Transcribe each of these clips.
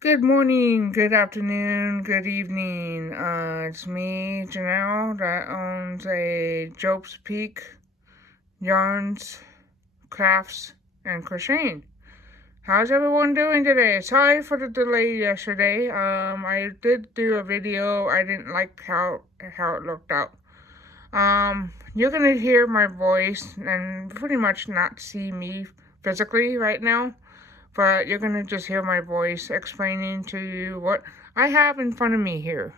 Good morning, good afternoon, good evening. It's me, Janelle, that owns a Job's Peak Yarns, Crafts, and Crocheting. How's everyone doing today? Sorry for the delay yesterday. I did do a video. I didn't like how it looked out. You're gonna hear my voice and pretty much not see me physically right now, but you're gonna just hear my voice explaining to you what I have in front of me here.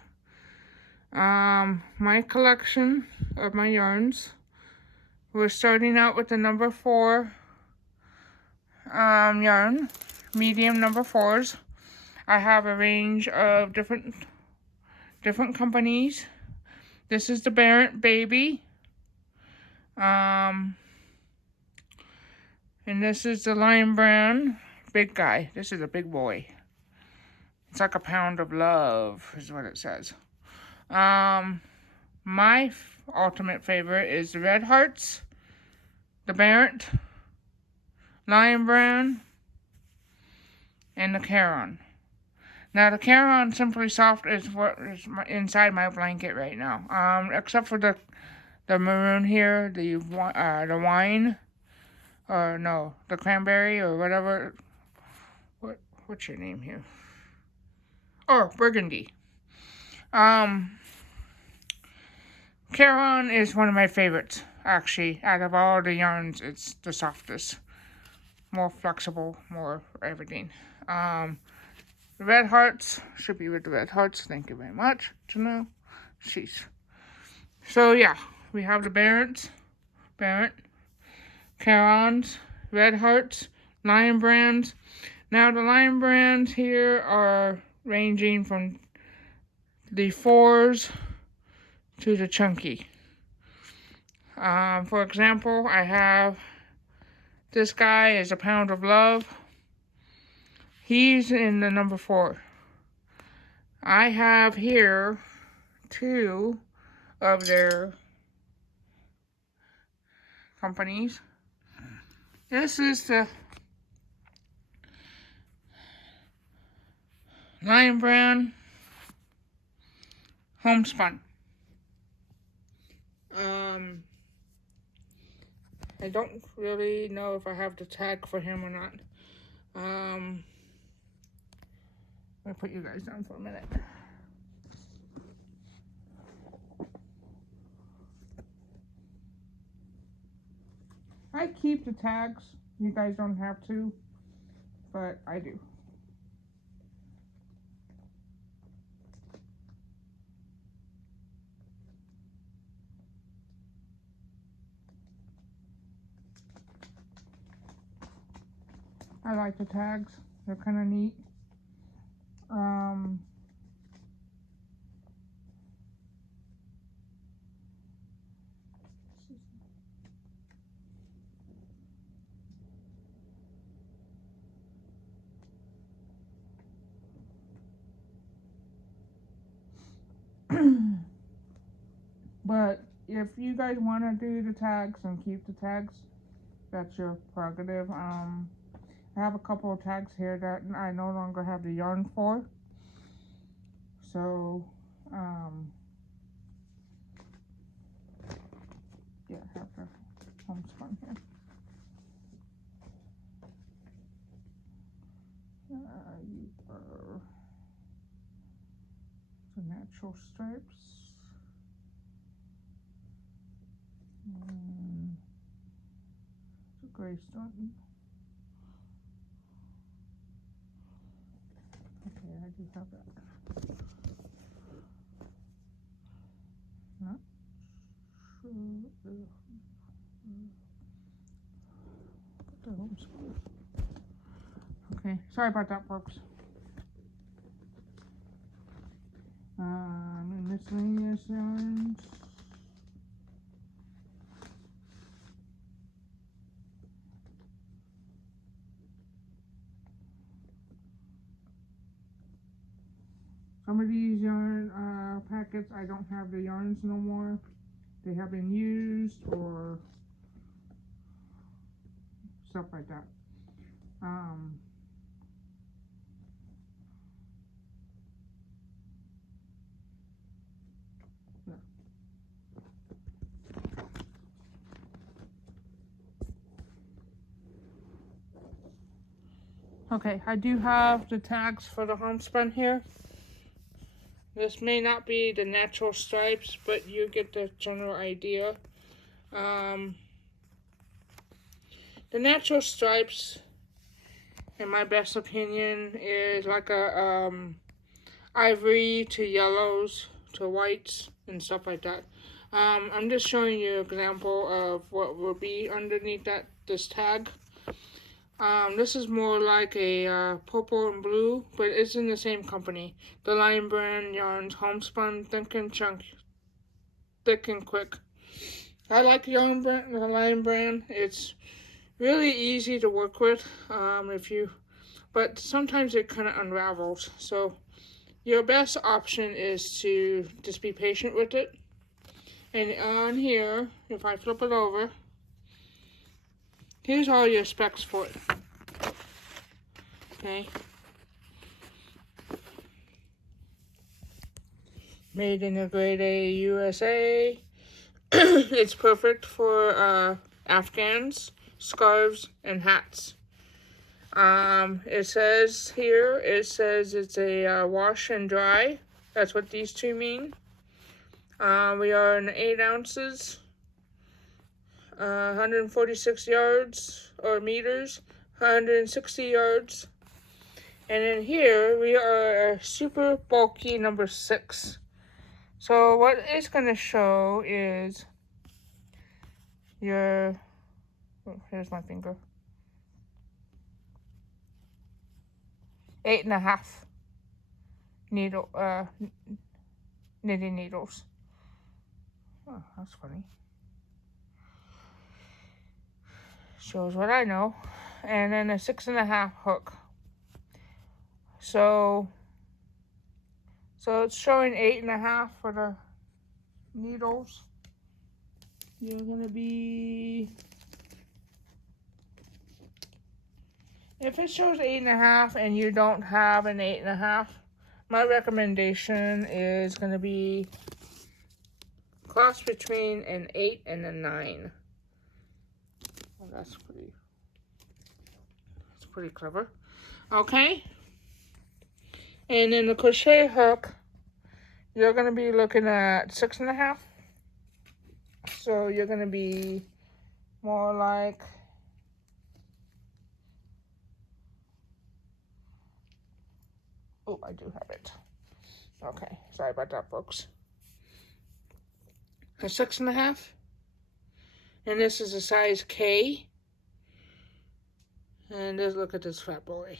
My collection of my yarns. We're starting out with the number 4 yarn, medium number 4s. I have a range of different companies. This is the Barrett Baby. And this is the Lion Brand big guy. This is a big boy. It's like a pound of love, is what it says. My ultimate favorite is the Red Hearts, the Barrett, Lion Brand, and the Caron. Now, the Caron Simply Soft is what is inside my blanket right now. Except for the maroon here, the wine, or no, the cranberry or whatever. What's your name here? Oh, burgundy. Caron is one of my favorites, actually. Out of all the yarns, it's the softest. More flexible, more everything. The Red Hearts should be with the Red Hearts. Thank you very much. Janelle. Jeez. So, yeah, we have the Barrett, Carons, Red Hearts, Lion Brands. Now, the Lion Brands here are ranging from the 4s to the chunky. For example, I have this guy is a pound of love. He's in the number 4. I have here 2 of their companies. This is the Lion Brand Homespun. I don't really know if I have the tag for him or not. I'll put you guys down for a minute. I keep the tags. You guys don't have to, but I do. I like the tags. They're kind of neat. But if you guys want to do the tags and keep the tags, that's your prerogative. I have a couple of tags here that I no longer have the yarn for. So, yeah, I have the homespun here. You are the natural stripes. The gray stone. Okay, I do have that. Not sure. The homespun. Okay, sorry about that, folks. Miscellaneous yarns. Some of these yarn packets, I don't have the yarns no more. They have been used or stuff like that. Okay, I do have the tags for the homespun here. This may not be the natural stripes, but you get the general idea. The natural stripes, in my best opinion, is like a ivory to yellows to whites and stuff like that. I'm just showing you an example of what will be underneath this tag. This is more like a purple and blue, but it's in the same company. The Lion Brand yarns homespun, thick and chunky, thick and quick. I like the Lion Brand. It's really easy to work with but sometimes it kind of unravels. So your best option is to just be patient with it. And on here, if I flip it over, here's all your specs for it. Okay. Made in the grade A USA. It's perfect for Afghans, scarves, and hats. It says it's a wash and dry. That's what these two mean. We are in 8 ounces, 146 yards or meters, 160 yards. And in here, we are a super bulky number 6. So what it's going to show is here's my finger. 8.5 needle, knitting needles. Oh, that's funny. Shows what I know. And then a 6.5 hook. So it's showing 8.5 for the needles. You're gonna be, if it shows 8.5 and you don't have an 8.5, my recommendation is gonna be cross between an 8 and a 9. Well, that's pretty clever. Okay. And in the crochet hook, you're going to be looking at 6.5. So you're going to be more like, oh, I do have it. Okay, sorry about that, folks. A 6.5. And this is a size K. And just look at this fat boy.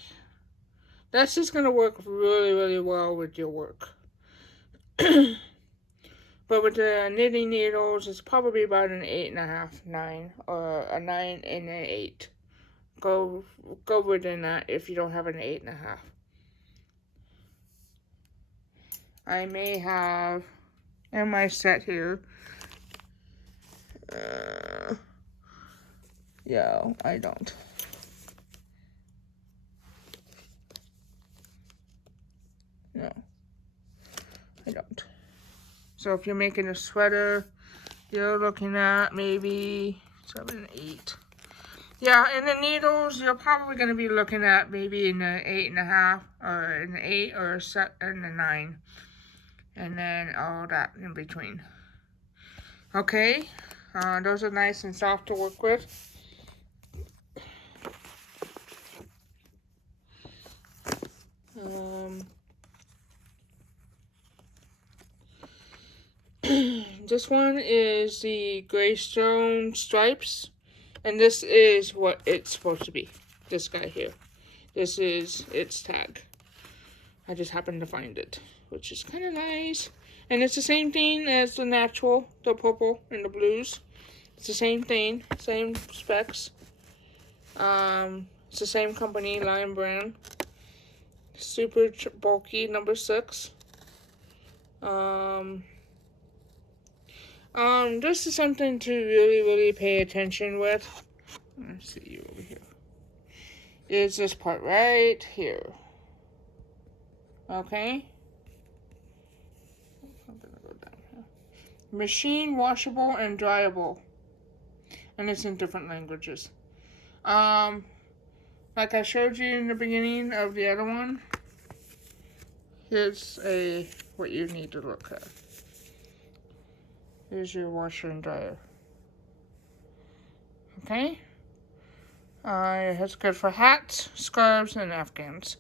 That's just going to work really, really well with your work. But with the knitting needles, it's probably about an 8.5, 9, or a 9 and an 8. Go within that if you don't have an 8.5. I may have in my set here. Yeah, I don't. No, I don't. So if you're making a sweater, you're looking at maybe 7, 8. Yeah, and the needles, you're probably going to be looking at maybe in the 8.5, or an 8, or a 7, and a 9. And then all that in between. Okay, those are nice and soft to work with. This one is the Greystone Stripes, and this is what it's supposed to be. This guy here. This is its tag. I just happened to find it, which is kind of nice. And it's the same thing as the natural, the purple and the blues. It's the same thing, same specs. It's the same company, Lion Brand. Super bulky, number 6. This is something to really, really pay attention with. Let's see you over here. Is this part right here. Okay. I'm gonna go down here. Machine washable and dryable. And it's in different languages. like I showed you in the beginning of the other one, here's what you need to look at. Here's your washer and dryer. Okay? It's good for hats, scarves, and afghans.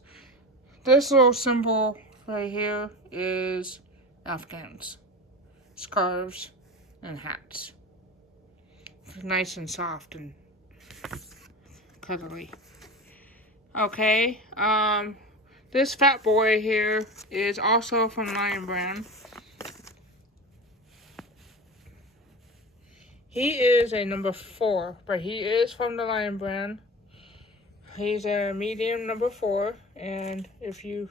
This little symbol right here is afghans, scarves, and hats. Nice and soft and cuddly. Okay, this fat boy here is also from Lion Brand. He is a number 4, but he is from the Lion Brand. He's a medium number 4, and if you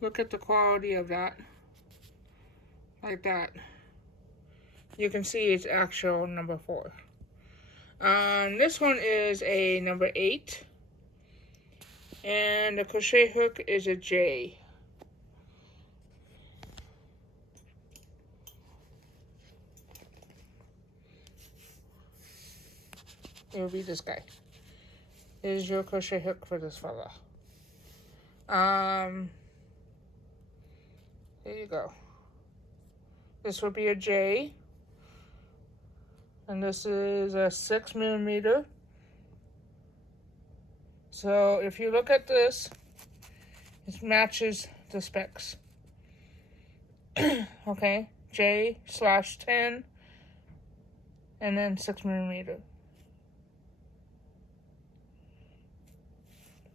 look at the quality of that, like that, you can see it's actual number 4. This one is a number 8, and the crochet hook is a J. It will be this guy. Here's your crochet hook for this fella. There you go. This will be a J. And this is a 6mm. So if you look at this, it matches the specs. Okay, J/10 and then 6mm.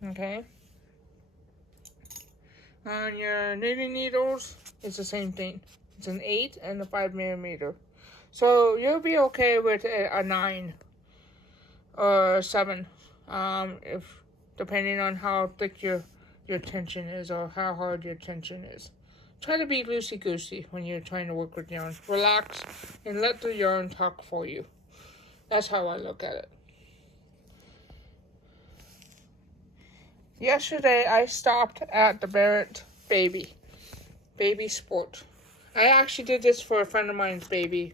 Okay. On your knitting needles, it's the same thing. It's an 8 and a 5mm. So you'll be okay with a 9 or a 7, if depending on how thick your tension is or how hard your tension is. Try to be loosey-goosey when you're trying to work with yarn. Relax and let the yarn talk for you. That's how I look at it. Yesterday, I stopped at the Barrett Baby Sport. I actually did this for a friend of mine's baby.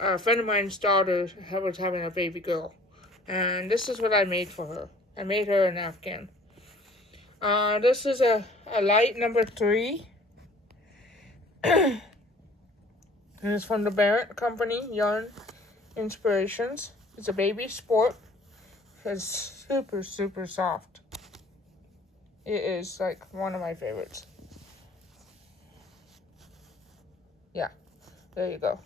A friend of mine's daughter was having a baby girl. And this is what I made for her. I made her an Afghan. This is a light number 3. And it's from the Barrett Company, Yarn Inspirations. It's a baby sport. It's super, super soft. It is like one of my favorites. Yeah, there you go.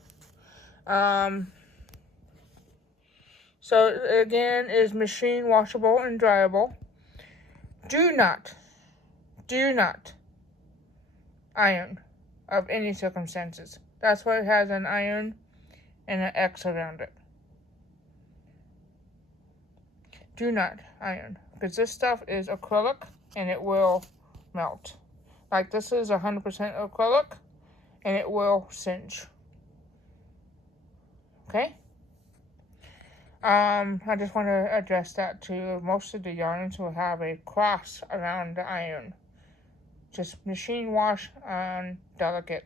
So again, is machine washable and dryable. Do not iron of any circumstances. That's why it has an iron and an X around it. Do not iron, because this stuff is acrylic and it will melt. Like this is 100% acrylic and it will singe. Okay? I just want to address that too. Most of the yarns will have a cross around the iron. Just machine wash on delicate.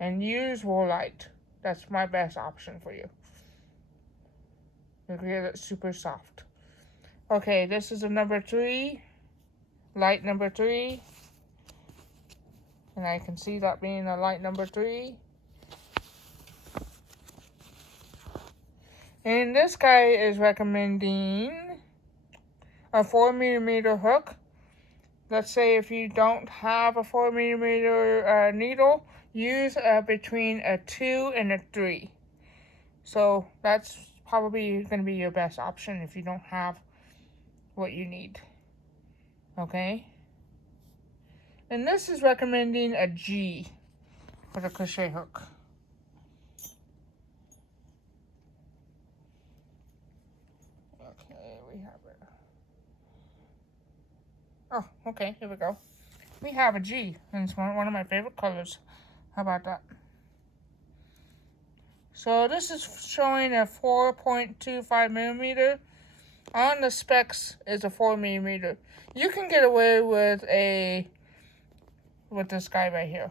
And use Woolite. That's my best option for you. You'll get it super soft. Okay, this is a number 3. Light number 3. And I can see that being a light number 3. And this guy is recommending a 4mm hook. Let's say if you don't have a 4mm needle, use between a 2 and a 3. So that's probably going to be your best option if you don't have what you need. Okay? And this is recommending a G for the crochet hook. Okay, we have it. Oh, okay, here we go. We have a G, and it's one of my favorite colors. How about that? So this is showing a 4.25mm. On the specs is a 4mm. You can get away with this guy right here.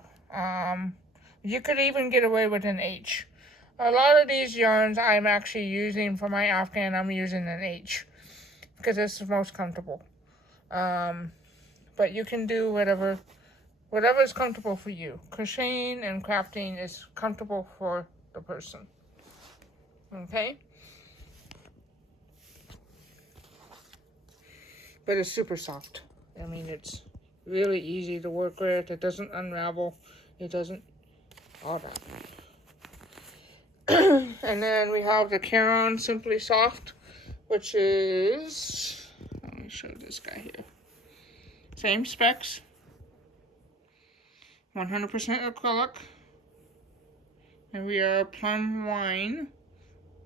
You could even get away with an H. A lot of these yarns I'm actually using for my Afghan, I'm using an H because it's the most comfortable. But you can do whatever is comfortable for you. Crocheting and crafting is comfortable for the person. Okay? But it's super soft. I mean, it's really easy to work with. It doesn't unravel. It doesn't, all that. And then we have the Caron Simply Soft, which is, let me show this guy here. Same specs. 100% acrylic. And we are plum wine,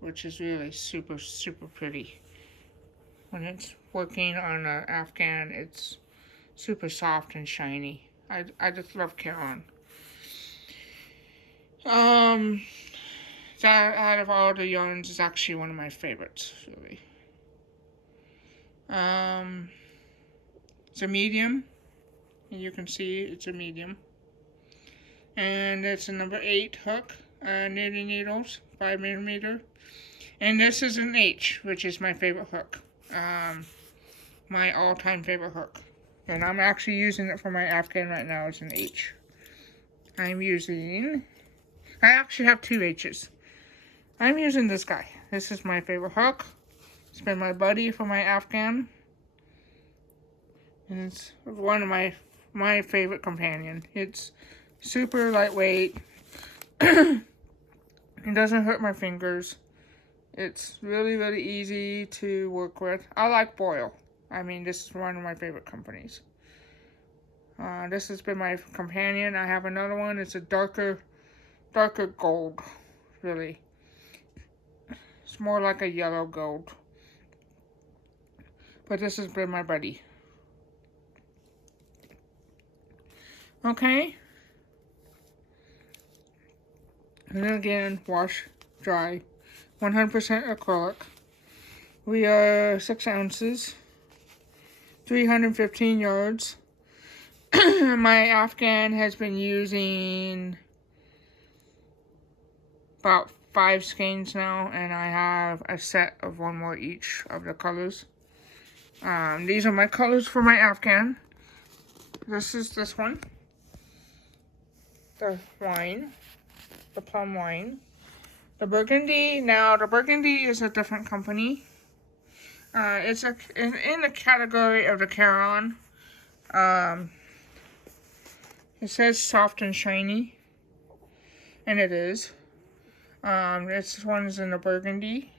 which is really super, super pretty. When it's working on an Afghan, it's super soft and shiny. I just love Caron. That out of all the yarns is actually one of my favorites, really. It's a medium. You can see it's a medium. And it's a number 8 hook, knitting needles, 5mm. And this is an H, which is my favorite hook. My all-time favorite hook. And I'm actually using it for my Afghan right now. It's an H. I actually have 2 H's. I'm using this guy. This is my favorite hook. It's been my buddy for my Afghan. And it's one of my favorite companion. It's super lightweight. It doesn't hurt my fingers. It's really, really easy to work with. I like Boyle. I mean, this is one of my favorite companies. This has been my companion. I have another one. It's a darker gold, really. It's more like a yellow gold. But this has been my buddy. Okay. And then again, wash, dry. 100% acrylic. We are 6 ounces. 315 yards. My Afghan has been using about 5 skeins now, and I have a set of 1 more each of the colors. These are my colors for my Afghan. This is this one. The wine. The plum wine. The burgundy. Now, the burgundy is a different company. It's in the category of the Caron. It says soft and shiny, and it is. This one is in the burgundy.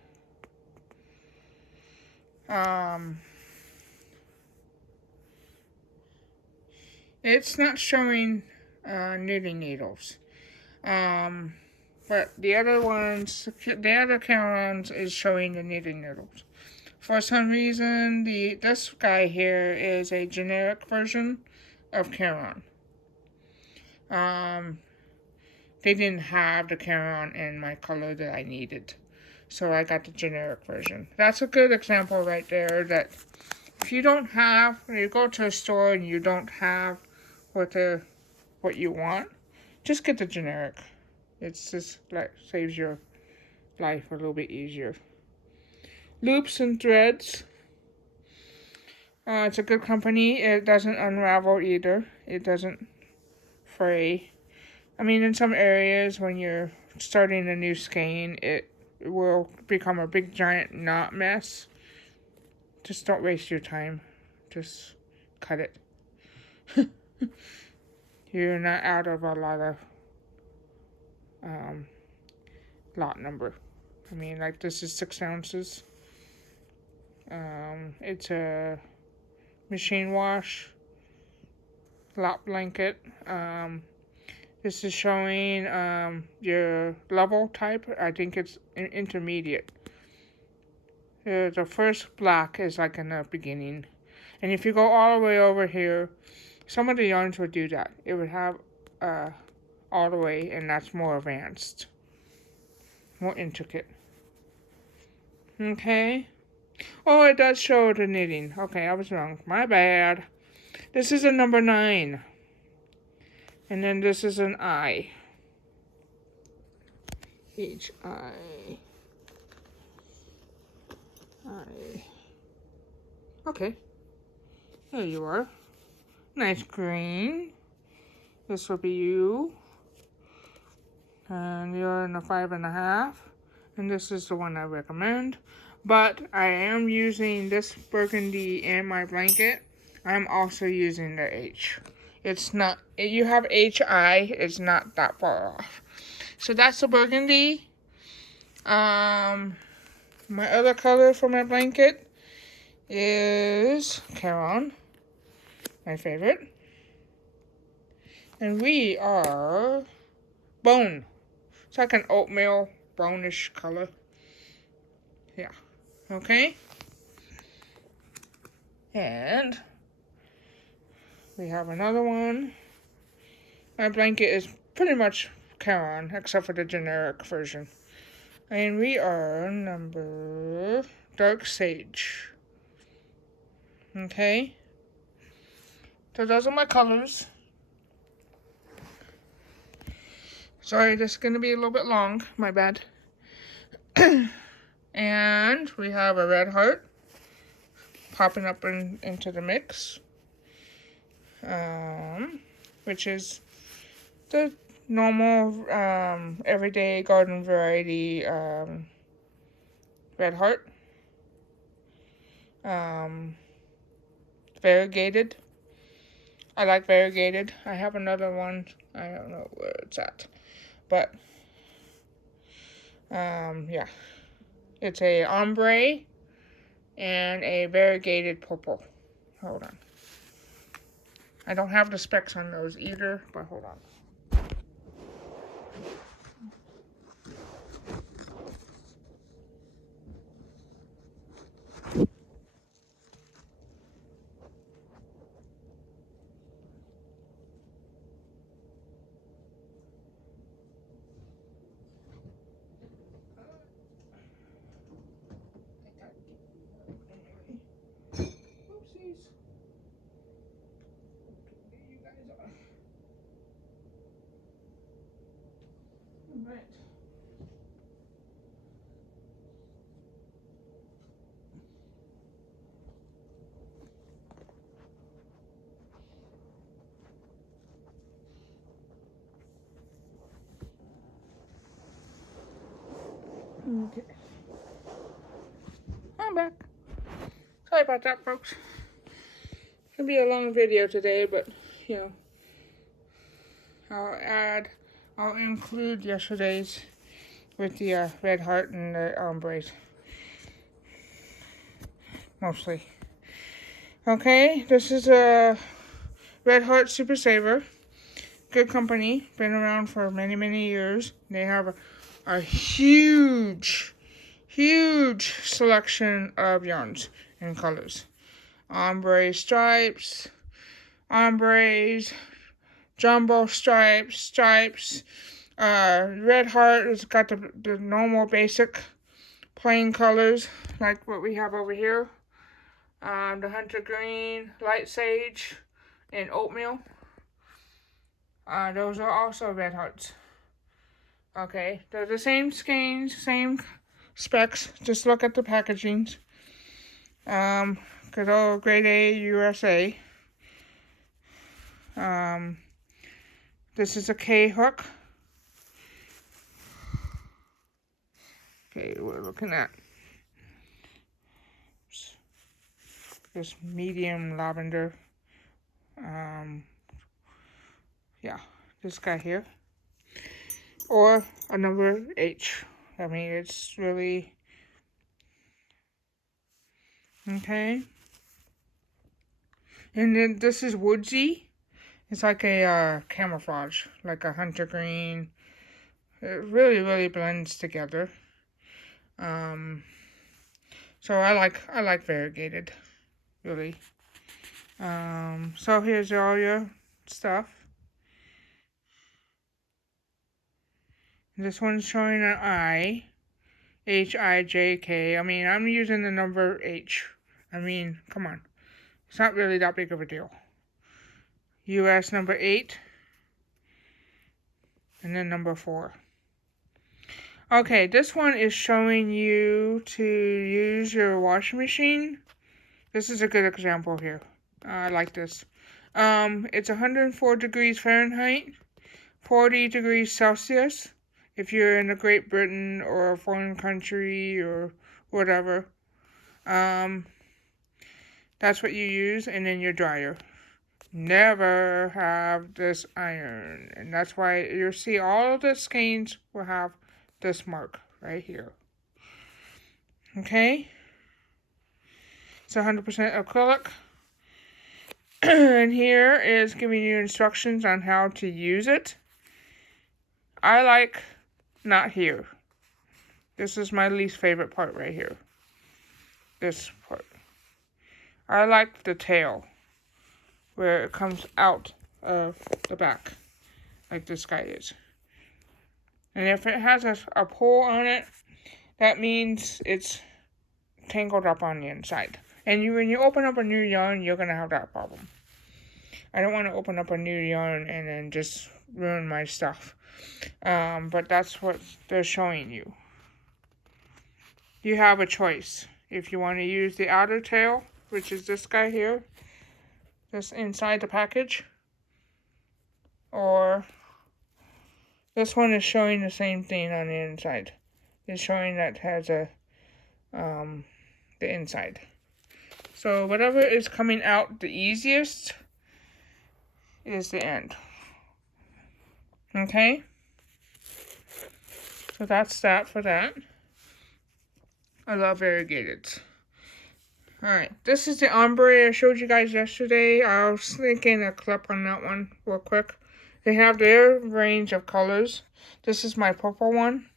It's not showing knitting needles. But the other ones, the other Carons is showing the knitting needles. For some reason, this guy here is a generic version of Caron. They didn't have the Caron in my color that I needed, so I got the generic version. That's a good example right there that if you don't have, when you go to a store and you don't have what you want, just get the generic. It's just like saves your life a little bit easier. Loops and threads. It's a good company. It doesn't unravel either. It doesn't fray. I mean, in some areas when you're starting a new skein, it will become a big giant knot mess. Just don't waste your time. Just cut it. You're not out of a lot of lot number. I mean, like this is 6 ounces. It's a machine wash lot blanket. This is showing your level type. I think it's intermediate. The first black is like in the beginning. And if you go all the way over here, some of the yarns would do that. It would have all the way, and that's more advanced. More intricate. Okay. Oh, it does show the knitting. Okay, I was wrong. My bad. This is a number 9. And then this is an I. H-I. Okay, there you are. Nice green. This will be you. And you're in a 5.5. And this is the one I recommend. But I am using this burgundy in my blanket. I'm also using the H. It's not, you have HI, it's not that far off. So that's the burgundy. My other color for my blanket is Caron, my favorite. And we are bone. It's like an oatmeal brownish color. Yeah. Okay. And we have another one. My blanket is pretty much Caron, except for the generic version. And we are number Dark Sage. Okay. So those are my colors. Sorry, this is going to be a little bit long. My bad. And we have a red heart popping up into the mix. Which is the normal, everyday garden variety red heart. Variegated. I like variegated. I have another one. I don't know where it's at. But, yeah. It's a ombre and a variegated purple. Hold on. I don't have the specs on those either, but hold on. Oopsies. There you guys are. Alright. Okay. I'm back. Sorry about that, folks. It's gonna be a long video today, but you know, I'll include yesterday's with the red heart and the ombres. Mostly. Okay, this is a Red Heart Super Saver. Good company. Been around for many, many years. They have a huge selection of yarns and colors. Ombre stripes, ombres, jumbo stripes. Red Heart has got the normal basic plain colors like what we have over here. The hunter green, light sage, and oatmeal. Those are also Red Hearts. Okay, they're the same skeins, same specs. Just look at the packagings. Good old Grade A USA. This is a K hook. Okay, we're looking at this medium lavender. Yeah, this guy here. Or a number H. I mean, it's really... Okay. And then this is woodsy. It's like a camouflage, like a hunter green. It really blends together. So I like variegated, really. So here's all your stuff. This one's showing an I, H-I-J-K. I mean, I'm using the number H. I mean, come on. It's not really that big of a deal. US number 8. And then number 4. Okay, this one is showing you to use your washing machine. This is a good example here. I like this. It's 104 degrees Fahrenheit, 40 degrees Celsius. If you're in a Great Britain or a foreign country or whatever, that's what you use, and then your dryer. Never have this iron, and that's why you'll see all of the skeins will have this mark right here. Okay, it's 100% acrylic. And here is giving you instructions on how to use it. I like not here. This is my least favorite part right here. This part. I like the tail, where it comes out of the back, like this guy is. And if it has a pull on it, that means it's tangled up on the inside. And when you open up a new yarn, you're going to have that problem. I don't want to open up a new yarn and then just ruin my stuff. But that's what they're showing you. You have a choice. If you want to use the outer tail, which is this guy here, this inside the package, or this one is showing the same thing on the inside. It's showing that it has the inside. So whatever is coming out the easiest is the end. Okay? So that's that for that. I love variegated. Alright, this is the ombre I showed you guys yesterday. I was thinking a clip on that one real quick. They have their range of colors. This is my purple one.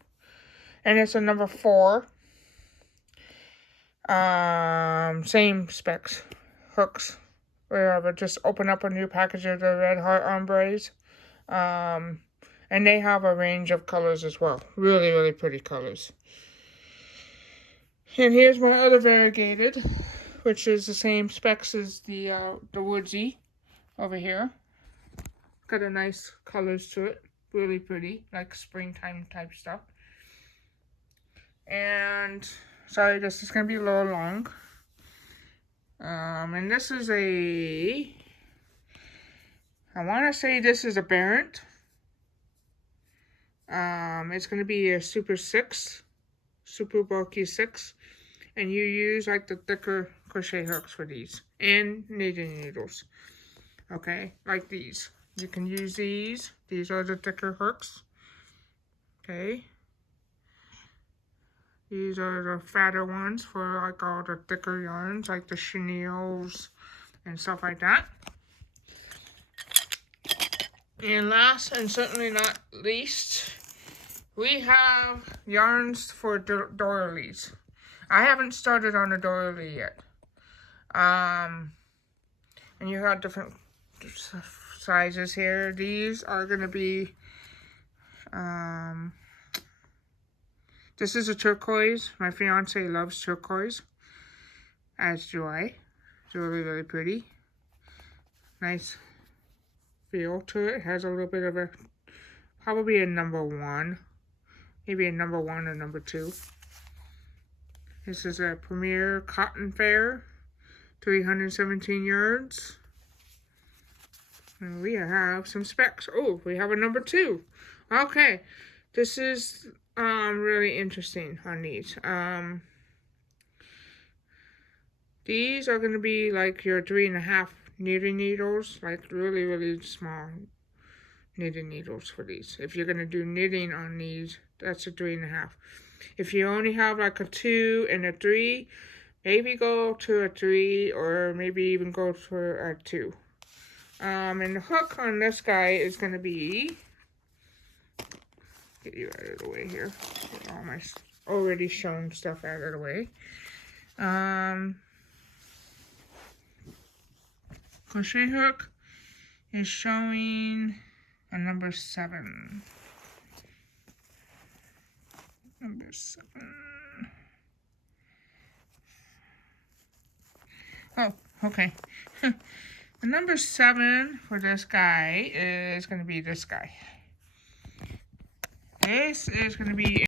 And it's a number 4. Same specs. Hooks. Whatever. Just open up a new package of the Red Heart ombres. And they have a range of colors as well. Really, really pretty colors. And here's my other variegated, which is the same specs as the Woodsy over here. Got a nice colors to it. Really pretty, like springtime type stuff. And sorry, this is gonna be a little long. And this is I want to say this is a Barrett. It's gonna be a Super 6, Super Bulky 6. And you use like the thicker crochet hooks for these. And knitting needles. Okay, like these. You can use these. These are the thicker hooks. Okay. These are the fatter ones for like all the thicker yarns, like the chenilles and stuff like that. And last and certainly not least, we have yarns for doilies. I haven't started on a doily yet. And you have different sizes here. These are going to be, this is a turquoise. My fiance loves turquoise, as do I. It's really, really pretty. Nice feel to it. It has a little bit of a, probably a number 1. Maybe a number 1 or number 2. This is a Premier Cotton Fair, 317 yards. And we have some specs. Oh, we have a number 2. Okay, this is really interesting on these. These are going to be like your 3.5 knitting needles, like really, really small knitting needles for these. If you're going to do knitting on these, that's a 3.5. If you only have like a 2 and a 3, maybe go to a 3 or maybe even go for a 2. And the hook on this guy is going to be, get you out of the way here, get all my already shown stuff out of the way. Crochet hook is showing a number 7. Number 7. Oh, okay. The number 7 for this guy is going to be this guy. This is going to be